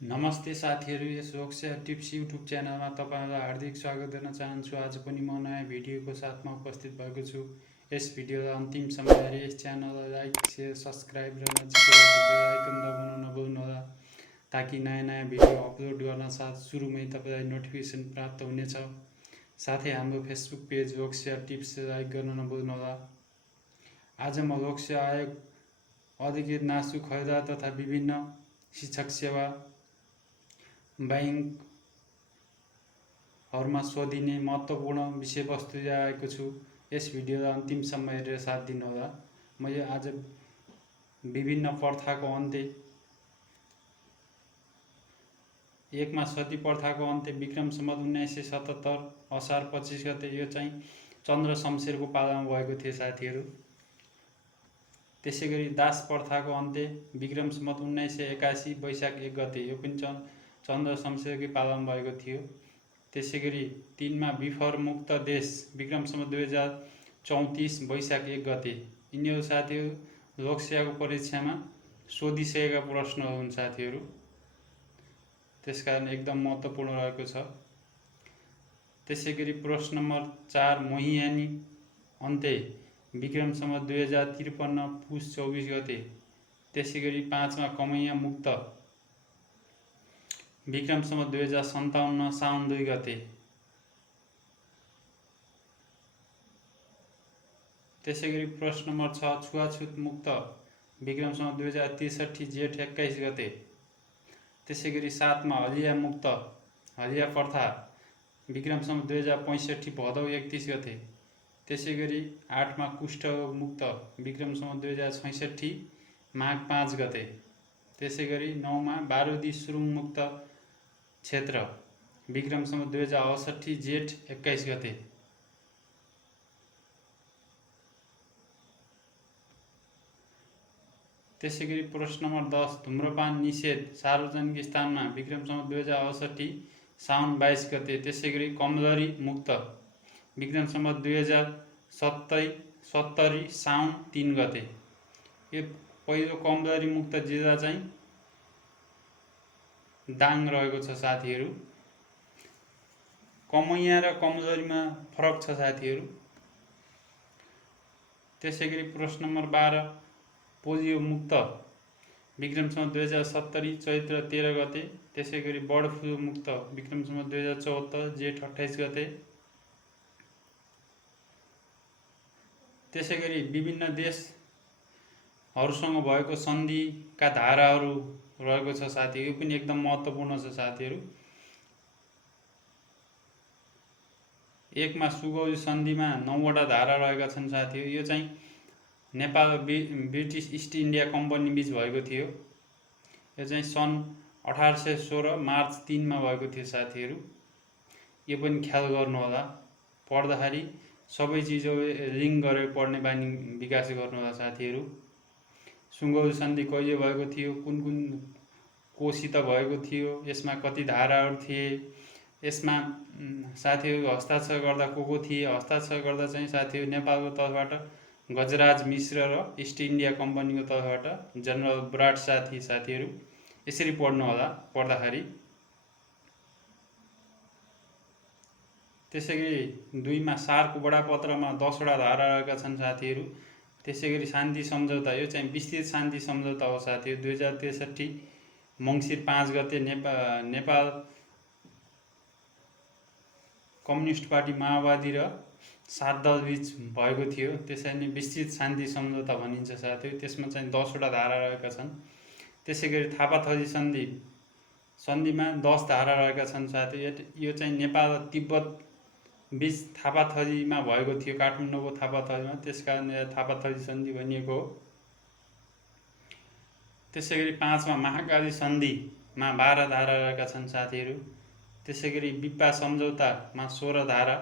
नमस्ते साथीहरू, यस रोक्सिया tips YouTube च्यानलमा तपाईँहरूलाई हार्दिक स्वागत गर्न चाहन्छु। आज पनि म नयाँ भिडियोको साथमा उपस्थित भएको छु। यस भिडियोलाई अन्तिमसम्म हेरेर यस च्यानललाई लाइक, सेयर, सब्सक्राइब र नजिकै बेल आइकन दबाउन नभुल्नुहोला, ताकि नयाँ नयाँ भिडियो अपलोड गर्न साथ सुरुमै तपाईँलाई नोटिफिकेसन प्राप्त हुनेछ। साथै हाम्रो फेसबुक पेज रोक्सिया टिप्स लाइक गर्न नभुल्नुहोला। आज म रोक्सिया आयोग, अधिकृत नासु खरिदार तथा विभिन्न शिक्षक सेवा बैंकहरूमा सोधिने महत्त्वपूर्ण विषयवस्तु लिएर आएको छु। यस भिडियोलाई अन्तिमसम्म हेरेर साथ दिनुहोला। मैले आज विभिन्न प्रथाको अन्त्य, एकमा सती प्रथाको अन्त्य विक्रम सम्वत 1977 असार 25 गते, यो चाहिँ चन्द्र शमशेरको पालामा भएको थियो साथीहरू। त्यसैगरी दास प्रथाको अन्त्य विक्रम सम्वत 1981 वैशाख 1 गते, यो पनि चन्द्र शमशेरकै पालामा भएको थियो। त्यसैगरी 3 मा बिफर मुक्त देश विक्रम सम्वत 2034 वैशाख 1 गते। यिनीहरू साथीहरू रोक्सियाको परीक्षामा सोधिसकेका प्रश्नहरू हुन् साथीहरू, त्यसकारण एकदम महत्त्वपूर्ण रहेको छ। त्यसैगरी प्रश्न नम्बर 4 मोहियानी अन्त्य विक्रम सम्वत 2053 पुस 24 गते। त्यसैगरी 5 मा कमैया मुक्त विक्रम सम्वत 2057 साउन 2 गते। त्यसैगरी प्रश्न नम्बर 6 छुवाछुत मुक्त विक्रम सम्वत 2063 जेठ 21 गते। त्यसैगरी 7 मा हलिया मुक्त, हलिया प्रथा विक्रम सम्वत 2065 भदौ 31 गते। त्यसैगरी 8 मा कुष्ठरोग मुक्त विक्रम सम्वत 2066 माघ 5 गते। त्यसैगरी 9 मा बारुदी सुरुङ मुक्त क्षेत्र विक्रम सम्वत 2068 जेठ 21 गते। त्यसैगरी प्रश्न नम्बर 10 धूम्रपान निषेध सार्वजनिक स्थानमा विक्रम सम्वत 2068 साउन 22 गते। त्यसैगरी कमजोरी मुक्त विक्रम सम्वत 2070 साउन 3 गते। यो पहिलो कमजोरी मुक्त जिल्ला चाहिँ दाङ रहेको छ साथीहरू। कमैया र कमजोरीमा फरक छ साथीहरू। त्यसैगरी प्रश्न नम्बर 12 पोलियो मुक्त विक्रम सम्वत 2070 चैत्र 13 गते। त्यसैगरी बर्ड फ्लू मुक्त विक्रम सम्वत 2074 जेठ 28 गते। त्यसैगरी विभिन्न देशहरूसँग भएको सन्धिका धाराहरू रहेको छ साथी, यो पनि एकदम महत्त्वपूर्ण छ साथीहरू। 1 मा सुगौली सन्धिमा 9 वटा धारा रहेका छन् साथीहरू। यो चाहिँ नेपाल र ब्रिटिस इस्ट इन्डिया कम्पनी बीच भएको थियो। यो चाहिँ सन् 1816 मार्च 3 मा भएको थियो साथीहरू। यो पनि ख्याल गर्नुहोला, पढ्दाखेरि सबै चिजहरू लिङ्क गरेर पढ्ने बानी विकास गर्नुहोला साथीहरू। सुगौली सन्धि कहिले भएको थियो, कुन कुन कोसित भएको थियो, यसमा कति धाराहरू थिए, यसमा साथीहरू हस्ताक्षर गर्दा को थिए। हस्ताक्षर गर्दा चाहिँ साथीहरू नेपालको तर्फबाट गजराज मिश्र र इस्ट इन्डिया कम्पनीको तर्फबाट जनरल ब्राड साथीहरू। यसरी पढ्नुहोला पढ्दाखेरि। त्यसैगरी 2 मा सार्क बडापत्रमा 10 वटा धारा रहेका छन् साथीहरू। त्यसैगरी शान्ति सम्झौता, यो चाहिँ विस्तृत शान्ति सम्झौता हो साथीहरू। 2063 मङ्सिर 5 गते नेपाल कम्युनिस्ट पार्टी माओवादी र 7 दल बीच भएको थियो। त्यसै नै विस्तृत शान्ति सम्झौता भनिन्छ साथीहरू। त्यसमा चाहिँ 10 वटा धारा रहेका छन्। त्यसैगरी थापाथली सन्धिमा 10 धारा रहेका छन् साथीहरू। यो चाहिँ नेपाल र तिब्बत बीच थापाथलीमा भएको थियो, काठमाडौँको थापाथलीमा, त्यसकारण थापाथली सन्धि भनिएको हो। त्यसैगरी 5 मा महाकाली सन्धिमा 12 धारा रहेका छन् साथीहरू। त्यसैगरी बिप्पा सम्झौतामा 16 धारा।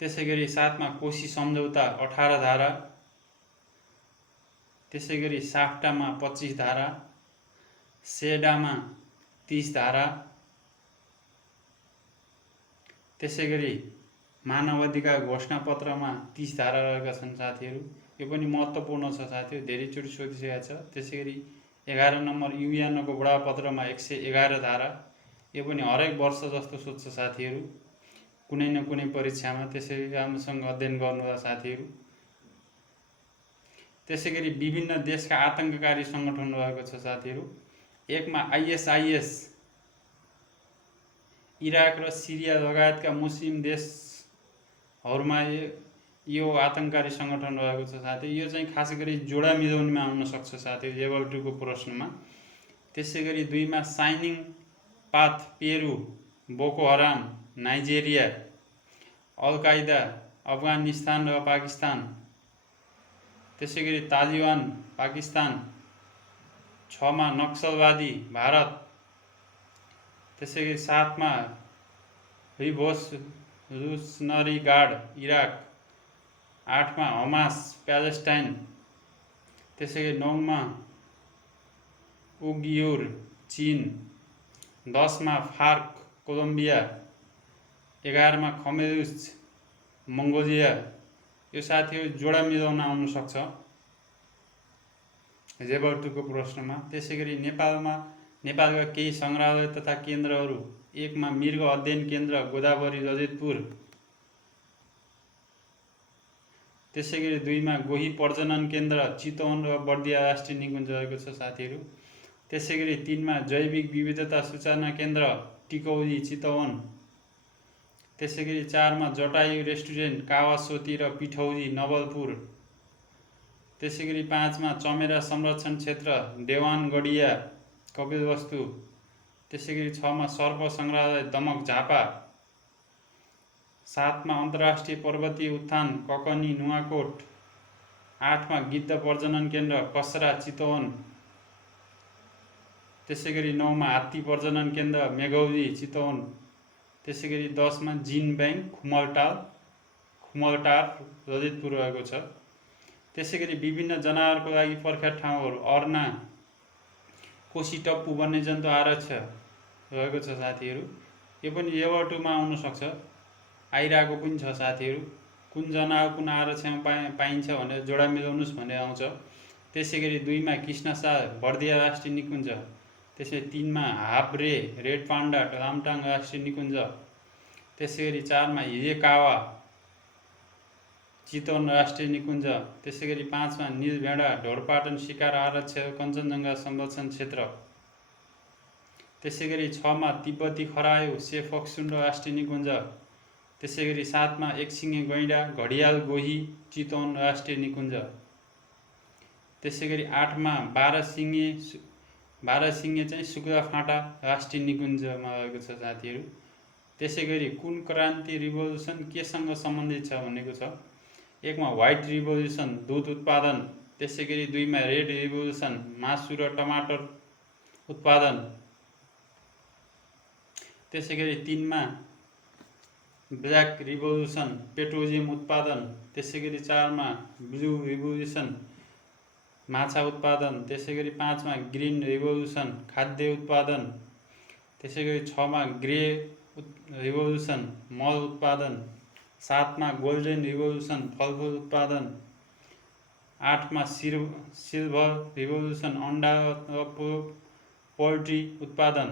त्यसैगरी 7 मा कोशी सम्झौता 18 धारा। त्यसैगरी साफ्टामा 25 धारा, सेडामा 30 धारा। त्यसैगरी मानवाधिकार घोषणापत्रमा 30 धारा रहेका छन् साथीहरू। यो पनि महत्त्वपूर्ण छ साथीहरू, धेरैचोटि सोधिसकेको छ। त्यसैगरी 11 नम्बर युएनको बडापत्रमा 111 धारा। यो पनि हरेक वर्ष जस्तो सोध्छ साथीहरू कुनै न कुनै परीक्षामा, त्यसैले राम्रोसँग अध्ययन गर्नुहोला साथीहरू। त्यसैगरी विभिन्न देशका आतंककारी सङ्गठन रहेको छ साथीहरू। एकमा आइएसआइएस, इराक र सिरिया लगायतका मुस्लिम देशहरूमा यो आतंककारी सङ्गठन रहेको छ साथी। यो चाहिँ खास गरी जोडा मिलाउनेमा आउन सक्छ साथी लेभल 2 को प्रश्नमा। त्यसैगरी 2 मा साइनिङ पाथ, पेरु, बोको हराम, नाइजेरिया, अल कायदा, अफगानिस्तान र पाकिस्तान। त्यसैगरी तालिबान, पाकिस्तान। 6 मा नक्सलवादी, भारत। त्यसैगरी 7 मा रिभोल्युसनरी गार्ड, इराक। 8 मा हमास, प्यालेस्टाइन। त्यसैगरी 9 मा उइगुर, चीन। 10 मा फार्क, कोलम्बिया। 11 मा खमेरुज, मङ्गोलिया। यो साथीहरू जोडा मिलाउन आउन सक्छ लेभल 2 को प्रश्नमा। त्यसैगरी नेपालका केही सङ्ग्रहालय तथा केन्द्रहरू। 1 मा मृग अध्ययन केन्द्र, गोदावरी, ललितपुर। त्यसैगरी 2 मा गोही प्रजनन केन्द्र, चितवन र बर्दिया राष्ट्रिय निकुञ्ज रहेको छ साथीहरू। त्यसैगरी 3 मा जैविक विविधता सूचना केन्द्र, टिकौली, चितवन। त्यसैगरी 4 मा जटायु रेस्टुरेन्ट, कावासोती र पिठौली, नवलपुर। त्यसैगरी 5 मा चमेरा संरक्षण क्षेत्र, देवानगढिया, कपिलवस्तु। त्यसैगरी 6 मा सर्प सङ्ग्रहालय, दमक, झापा। 7 मा अन्तर्राष्ट्रिय पर्वतीय उत्थान, ककनी, नुवाकोट। 8 मा गिद्ध प्रजनन केन्द्र, कसरा, चितवन। त्यसैगरी 9 मा हात्ती प्रजनन केन्द्र, मेघौली, चितवन। त्यसैगरी 10 मा जिन ब्याङ्क, खुमलटार, ललितपुर रहेको छ। त्यसैगरी विभिन्न जनावरको लागि प्रख्यात ठाउँहरू, अर्ना, कोसीटप्पु वन्यजन्तु आरक्ष रहेको छ साथीहरू। यो पनि लेभल 2 मा आउन सक्छ, आइरहेको पनि छ साथीहरू। कुन जनावर कुन आरक्षमा पाइन्छ भनेर जोडा मिलाउनुहोस् भनेर आउँछ। त्यसैगरी 2 मा कृष्णसार, बर्दिया राष्ट्रिय निकुञ्ज। त्यसै 3 मा हाब्रे, रेड पान्डा, लामटाङ राष्ट्रिय निकुञ्ज। त्यसैगरी 4 मा हिरेकावा, चितवन राष्ट्रिय निकुञ्ज। त्यसैगरी 5 मा नीलभेडा, ढोरपाटन शिकार आरक्ष, कञ्चनजङ्घा संरक्षण क्षेत्र। त्यसैगरी 6 मा तिब्बती खरायो, सेफक्सुन्ड राष्ट्रिय निकुञ्ज। त्यसैगरी 7 मा एकसिङे गैंडा, घडियाल, गोही, चितवन राष्ट्रिय निकुञ्ज। त्यसैगरी 8 मा 12 सिङे चाहिँ सुकुराफाँटा राष्ट्रिय निकुञ्जमा रहेको छ साथीहरू। त्यसैगरी कुन क्रान्ति, रिभोल्युसन केसँग सम्बन्धित छ भनेको छ। 1 मा व्हाइट रिभोल्युसन, दुध उत्पादन। त्यसैगरी 2 मा रेड रिभोल्युसन, मासु र टमाटर उत्पादन। त्यसैगरी 3 मा ब्ल्याक रिभोल्युसन, पेट्रोलियम उत्पादन। त्यसैगरी 4 मा ब्लू रिभोल्युसन, माछा उत्पादन। त्यसैगरी 5 मा ग्रीन रिभोल्युसन, खाद्य उत्पादन। त्यसैगरी 6 मा ग्रे रिभोल्युसन, मल उत्पादन। 7 मा गोल्डन रिभोल्युसन, फलफुल उत्पादन। 8 मा सिल्भर रिभोल्युसन, अन्डा र पोल्ट्री उत्पादन।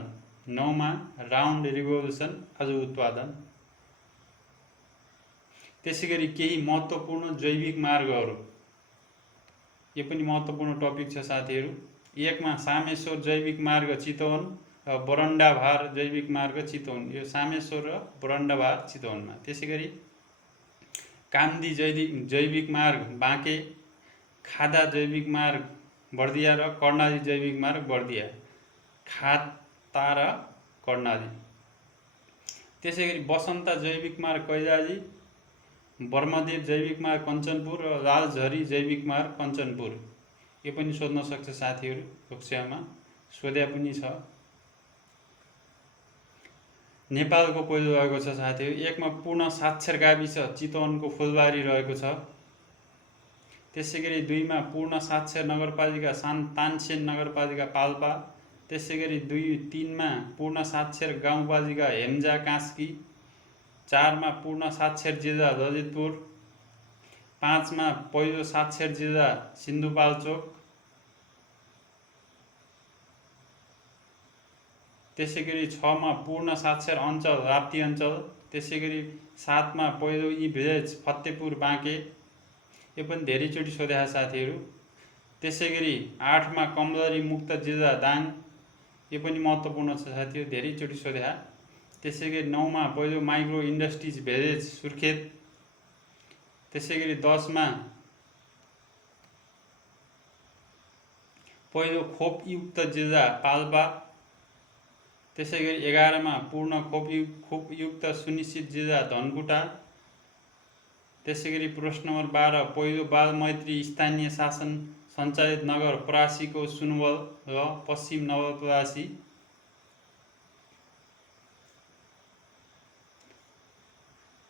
9 मा राउन्ड रिभोल्युसन, आलु उत्पादन। त्यसैगरी केही महत्त्वपूर्ण जैविक मार्गहरू। यो पनि महत्त्वपूर्ण टपिक छ साथीहरू। 1 मा सामेश्वर जैविक मार्ग, चितवन र बरण्डाभार जैविक मार्ग, चितवन। यो सामेश्वर र बरण्डाभार चितवनमा। त्यसैगरी कान्दी जैविक मार्ग, बाँके। खादा जैविक मार्ग, बर्दिया र कर्णाली जैविक मार्ग, बर्दिया। खाता र कर्णाली। त्यसैगरी बसन्ता जैविक मार्ग, कैलाली। बर्मदेव जैविक मार्ग, कञ्चनपुर र लालझरी जैविक मार्ग, कञ्चनपुर। यो पनि सोध्न सक्छ साथीहरू, कक्षामा सोध्या पनि छ। नेपालको पहिलो रहेको छ साथीहरू। 1 मा पूर्ण साक्षर गाविस, चितवनको फुलबारी रहेको छ। त्यसैगरी 2 मा पूर्ण साक्षर नगरपालिका, तानसेन नगरपालिका, पाल्पा। त्यसैगरी 3 मा पूर्ण साक्षर गाउँपालिका, हेम्जा, कास्की। 4 मा पूर्ण साक्षर जिल्ला, ललितपुर। 5 मा पहिलो साक्षर जिल्ला, सिन्धुपाल्चोक। त्यसैगरी 6 मा पूर्ण साक्षर अञ्चल राप्ती अञ्चल, त्यसैगरी 7 मा पहिलो ई भिलेज फतेपुर बाँके, यो पनि धेरैचोटि सोधेका साथीहरू। त्यसैगरी 8 मा कमजोरी मुक्त जिल्ला दाङ, यो पनि महत्त्वपूर्ण छ साथीहरू, धेरैचोटि सोधेका। त्यसैगरी 9 मा पहिलो माइक्रो इन्डस्ट्रिज भिलेज सुर्खेत, त्यसैगरी 10 मा पहिलो खोपयुक्त जिल्ला पाल्पा, त्यसैगरी 11 मा पूर्ण खोपयुक्त सुनिश्चित जिल्ला धनकुटा, त्यसैगरी प्रश्न नम्बर 12 पहिलो बाल मैत्री स्थानीय शासन सञ्चालित नगर परासीको सुनवल र पश्चिम नवलपरासी,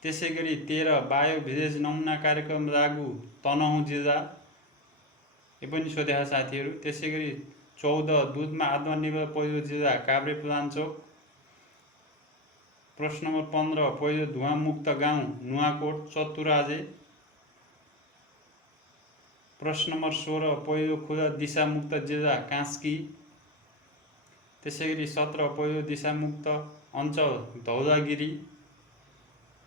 त्यसैगरी 13 बायो भिलेज नमुना कार्यक्रम लागू तनहुँ जिल्ला, यो पनि सोधेका साथीहरू। त्यसैगरी 14 दुधमा आत्मनिर्भर पहिलो जिल्ला काभ्रेपलाञ्चोक, प्रश्न नम्बर 15 पहिलो धुवामुक्त गाउँ नुवाकोट चतुराजे, प्रश्न नम्बर 16 पहिलो खुला दिशामुक्त जिल्ला कास्की, त्यसैगरी 17 पहिलो दिशामुक्त अञ्चल धौलागिरी,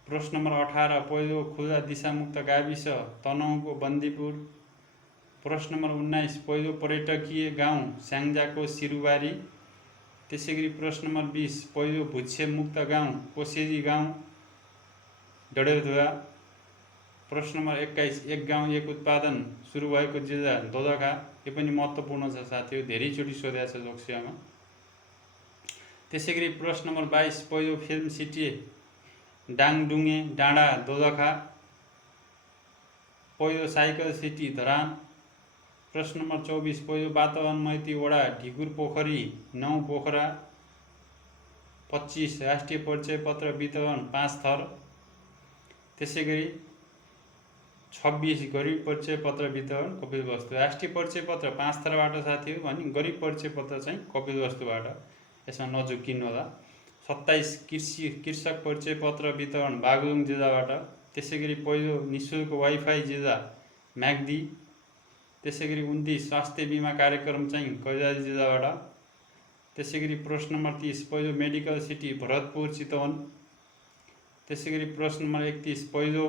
प्रश्न नम्बर 18 पहिलो खुला दिशामुक्त गाविस तनहुँको बन्दीपुर, प्रश्न नम्बर 19 पहिलो पर्यटकीय गाउँ स्याङ्जाको सिरुबारी, त्यसैगरी प्रश्न नम्बर 20 पहिलो भुच्छे मुक्त गाउँ कोसेली गाउँ डडेलधुरा, प्रश्न नम्बर 21 एक गाउँ एक उत्पादन सुरु भएको जिल्ला दोलखा, यो पनि महत्त्वपूर्ण छ साथीहरू, धेरैचोटि सोधेको छ लोकसेवामा। त्यसैगरी प्रश्न नम्बर 22 पहिलो फिल्म सिटी डाङडुङ्गे डाँडा दोलखा, पहिलो साइकल सिटी धरान, प्रश्न नम्बर 24 पहिलो वातावरण मैत्री वडा ढिकुर पोखरी 9 पोखरा, 25 राष्ट्रिय परिचय पत्र वितरण 5 थर, त्यसैगरी 26 गरिब परिचय पत्र वितरण कपिलवस्तु। राष्ट्रिय परिचय पत्र 5 थरबाट साथीहरू भने गरिब परिचय पत्र चाहिँ कपिलवस्तुबाट, यसमा नझुक्किनु होला। 27 कृषक परिचय पत्र वितरण बागलुङ जिल्लाबाट, त्यसैगरी पहिलो निःशुल्क वाइफाई जिल्ला म्याग्दी, त्यसैगरी 29 स्वास्थ्य बिमा कार्यक्रम चाहिँ कैलाली जिल्लाबाट, त्यसैगरी प्रश्न नम्बर 30 पहिलो मेडिकल सिटी भरतपुर चितवन, त्यसैगरी प्रश्न नम्बर 31 पहिलो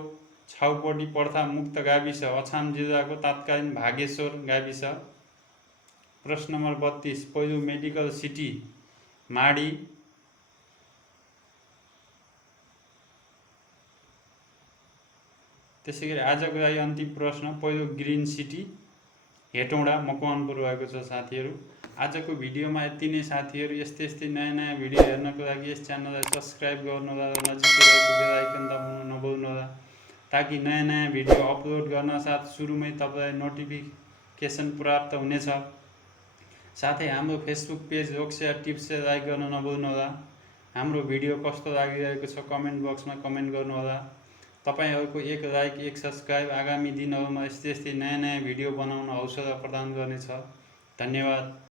छाउपडी प्रथा मुक्त गाविस अछाम जिल्लाको तत्कालीन भागेश्वर गाविस, प्रश्न नम्बर 32 पहिलो मेडिकल सिटी माडी, त्यसैगरी आजको लागि अन्तिम प्रश्न पहिलो ग्रिन सिटी हेटौँडा मकवानपुर रहेको छ साथीहरू। आजको भिडियोमा यति नै साथीहरू। यस्तै नयाँ भिडियो हेर्नको लागि यस च्यानललाई सब्सक्राइब गर्नुहोला र नजिकै रहेको बेल आइकन दबाउन नभुल्नुहोला, ताकि नयाँ भिडियो अपलोड गर्न साथ सुरुमै तपाईँलाई नोटिफिकेसन प्राप्त हुनेछ। साथै हाम्रो फेसबुक पेज लोकसेवा टिप्सलाई लाइक गर्न नभुल्नुहोला। हाम्रो भिडियो कस्तो लागिरहेको छ कमेन्ट बक्समा कमेन्ट गर्नुहोला। तपाईहरूको एक लाइक एक सब्सक्राइब आगामी दिनहरूमा यस्तै नयाँ भिडियो बनाउन हौसला प्रदान गर्नेछ। धन्यवाद।